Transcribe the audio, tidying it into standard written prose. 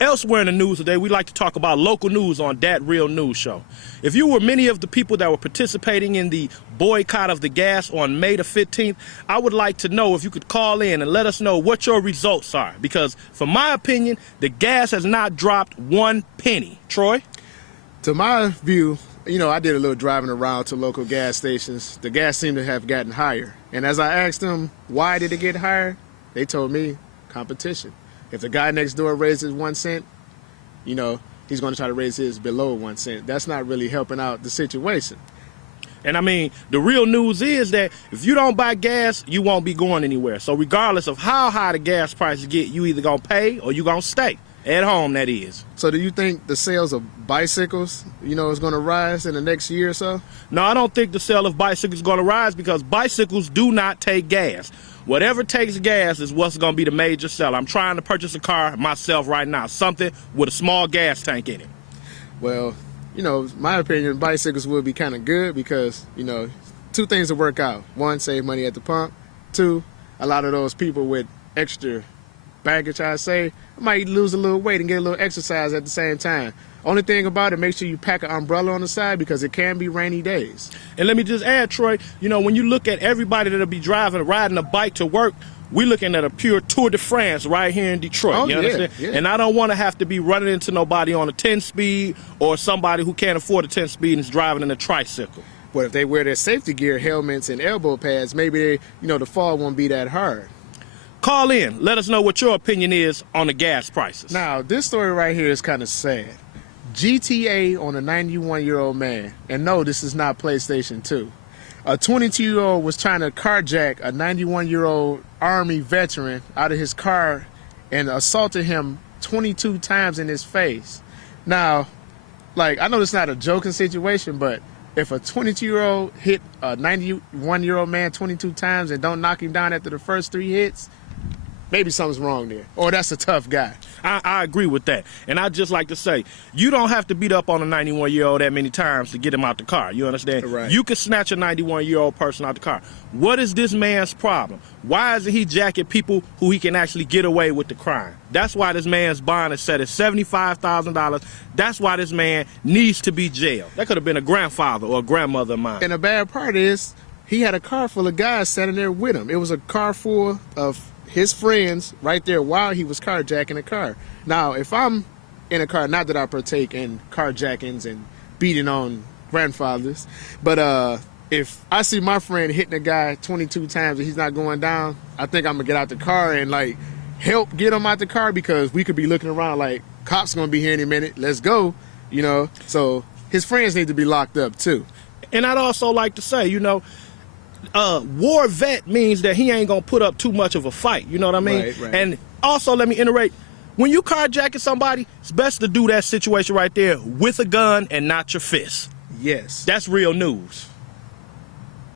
Elsewhere in the news today, we like to talk about local news on Dat Real Newz show. If you were many of the people that were participating in the boycott of the gas on May the 15th, I would like to know if you could call in and let us know what your results are. Because, from my opinion, the gas has not dropped 1 penny. Troy? To my view, you know, I did a little driving around to local gas stations. The gas seemed to have gotten higher. And as I asked them, why did it get higher? They told me, competition. If the guy next door raises 1 cent, you know, he's going to try to raise his below 1 cent. That's not really helping out the situation. And I mean, the real news is that if you don't buy gas, you won't be going anywhere. So regardless of how high the gas prices get, you either going to pay or you going to stay. At home, that is. So do you think the sales of bicycles, you know, is going to rise in the next year or so? No, I don't think the sale of bicycles is going to rise because bicycles do not take gas. Whatever takes gas is what's going to be the major seller. I'm trying to purchase a car myself right now, something with a small gas tank in it. Well, you know, my opinion, bicycles would be kind of good because, you know, 2 things to work out. 1, save money at the pump. 2, a lot of those people with extra baggage, I say, might lose a little weight and get a little exercise at the same time. Only thing about it, make sure you pack an umbrella on the side because it can be rainy days. And let me just add, Troy, you know, when you look at everybody that'll be riding a bike to work, we're looking at a pure Tour de France right here in Detroit. Oh, you understand? Yeah. And I don't want to have to be running into nobody on a 10-speed or somebody who can't afford a 10-speed and is driving in a tricycle. But if they wear their safety gear, helmets, and elbow pads, maybe they, you know, the fall won't be that hard. Call in. Let us know what your opinion is on the gas prices. Now, this story right here is kind of sad. GTA on a 91-year-old man. And no, this is not PlayStation 2. A 22-year-old was trying to carjack a 91-year-old Army veteran out of his car and assaulted him 22 times in his face. Now, like, I know it's not a joking situation, but if a 22-year-old hit a 91-year-old man 22 times and don't knock him down after the first 3 hits, maybe something's wrong there. Or that's a tough guy. I agree with that. And I'd just like to say, you don't have to beat up on a 91-year-old that many times to get him out the car. You understand? Right. You can snatch a 91-year-old person out the car. What is this man's problem? Why isn't he jacking people who he can actually get away with the crime? That's why this man's bond is set at $75,000. That's why this man needs to be jailed. That could have been a grandfather or a grandmother of mine. And the bad part is, he had a car full of guys sitting there with him. It was a car full of his friends right there while he was carjacking a car. Now, if I'm in a car, not that I partake in carjackings and beating on grandfathers, but if I see my friend hitting a guy 22 times and he's not going down, I think I'm gonna get out the car and like help get him out the car because we could be looking around like cops gonna be here any minute. Let's go, you know. So his friends need to be locked up too. And I'd also like to say, you know, war vet means that he ain't gonna put up too much of a fight. You know what I mean? Right. And also, let me iterate. When you carjacking somebody, it's best to do that situation right there with a gun and not your fist. Yes. That's real news.